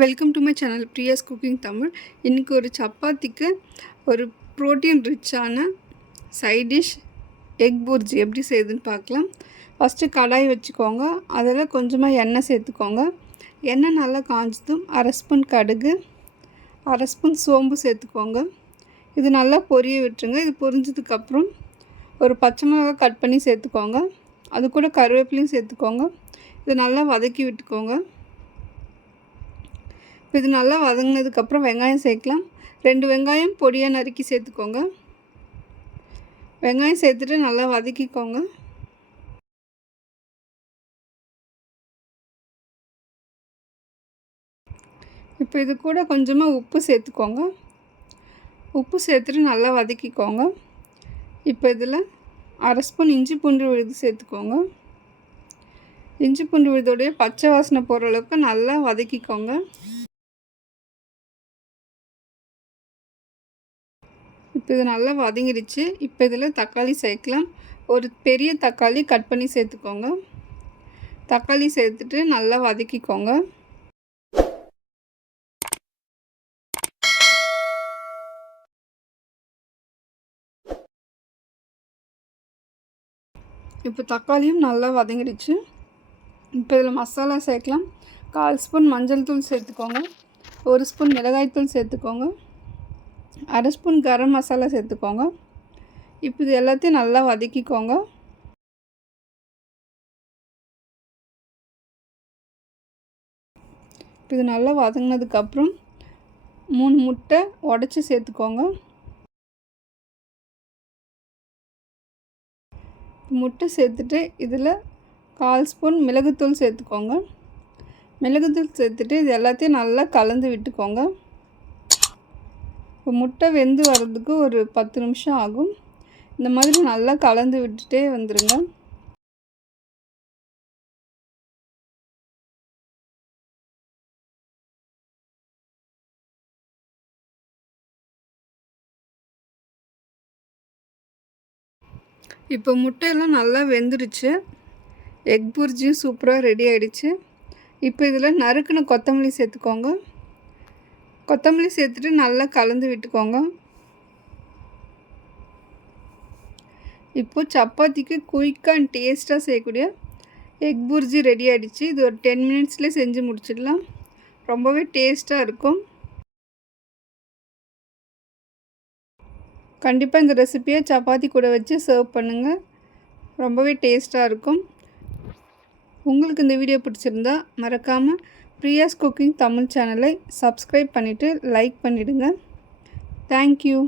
Welcome to my channel Priya's cooking Tamil. இன்றைக்கி ஒரு சப்பாத்திக்கு ஒரு ப்ரோட்டீன் ரிச்சான சைட் டிஷ் எக் புர்ஜி எப்படி செய்யுதுன்னு பார்க்கலாம். ஃபஸ்ட்டு கடாய் வச்சுக்கோங்க. அதில் கொஞ்சமாக எண்ணெய் சேர்த்துக்கோங்க. எண்ணெய் நல்லா காஞ்சதும் அரை ஸ்பூன் கடுகு, அரை ஸ்பூன் சோம்பு சேர்த்துக்கோங்க. இது நல்லா பொரிய விட்டுருங்க. இது பொரிஞ்சதுக்கப்புறம் ஒரு பச்சை மிளகாய் கட் பண்ணி சேர்த்துக்கோங்க. அது கூட கருவேப்பிலையும் சேர்த்துக்கோங்க. இது நல்லா வதக்கி விட்டுக்கோங்க. இது நல்லா வதங்கினதுக்கப்புறம் வெங்காயம் சேர்க்கலாம். 2 வெங்காயம் பொடியாக நறுக்கி சேர்த்துக்கோங்க. வெங்காயம் சேர்த்துட்டு நல்லா வதக்கிக்கோங்க. இப்போ இது கூட கொஞ்சமாக உப்பு சேர்த்துக்கோங்க. உப்பு சேர்த்துட்டு நல்லா வதக்கிக்கோங்க. இப்போ இதில் அரை ஸ்பூன் இஞ்சி பூண்டு விழுது சேர்த்துக்கோங்க. இஞ்சி பூண்டு விழுதோடைய பச்சை வாசனை போகிற அளவுக்கு நல்லா வதக்கிக்கோங்க. இப்போ இது நல்லா வதங்கிடுச்சு. இப்போ இதில் தக்காளி சேர்க்கலாம். ஒரு பெரிய தக்காளி கட் பண்ணி சேர்த்துக்கோங்க. தக்காளி சேர்த்துட்டு நல்லா வதக்கிக்கோங்க. இப்போ தக்காளியும் நல்லா வதங்கிடுச்சு. இப்போ இதில் மசாலா சேர்க்கலாம். 1/4 ஸ்பூன் மஞ்சள் தூள் சேர்த்துக்கோங்க. 1 ஸ்பூன் மிளகாய்த்தூள் சேர்த்துக்கோங்க. அரை ஸ்பூன் கரம் மசாலா சேர்த்துக்கோங்க. இப்போ இது எல்லாத்தையும் நல்லா வதக்கிக்கோங்க. இப்போ இது நல்லா வதங்கினதுக்கப்புறம் 3 முட்டை உடச்சி சேர்த்துக்கோங்க. முட்டை சேர்த்துட்டு இதில் 1/4 ஸ்பூன் மிளகுத்தூள் சேர்த்துக்கோங்க. மிளகுத்தூள் சேர்த்துட்டு இது எல்லாத்தையும் நல்லா கலந்து விட்டுக்கோங்க. இப்போ முட்டை வெந்து வர்றதுக்கு ஒரு 10 நிமிஷம் ஆகும். இந்த மாதிரி நல்லா கலந்து விட்டுட்டே வந்துடுங்க. இப்போ முட்டையெல்லாம் நல்லா வெந்துடுச்சு. எக் புர்ஜியும் சூப்பராக ரெடி ஆகிடுச்சு. இப்போ இதில் நறுக்குன கொத்தமல்லி சேர்த்துக்கோங்க. கொத்தமல்லி சேர்த்துட்டு நல்லா கலந்து விட்டுக்கோங்க. இப்போது சப்பாத்திக்கு குயிக்காக அண்ட் டேஸ்ட்டாக செய்யக்கூடிய எக் புர்ஜி ரெடி ஆகிடுச்சு. இது ஒரு 10 மினிட்ஸ்லேயே செஞ்சு முடிச்சிடலாம். ரொம்பவே டேஸ்ட்டாக இருக்கும். கண்டிப்பாக இந்த ரெசிப்பியை சப்பாத்தி கூட வச்சு சர்வ் பண்ணுங்கள். ரொம்பவே டேஸ்ட்டாக இருக்கும். உங்களுக்கு இந்த வீடியோ பிடிச்சிருந்தா மறக்காமல் பிரியாஸ் குக்கிங் தமிழ் சேனலை சப்ஸ்கிரைப் பண்ணிவிட்டு லைக் பண்ணிவிடுங்க. தேங்க்யூ.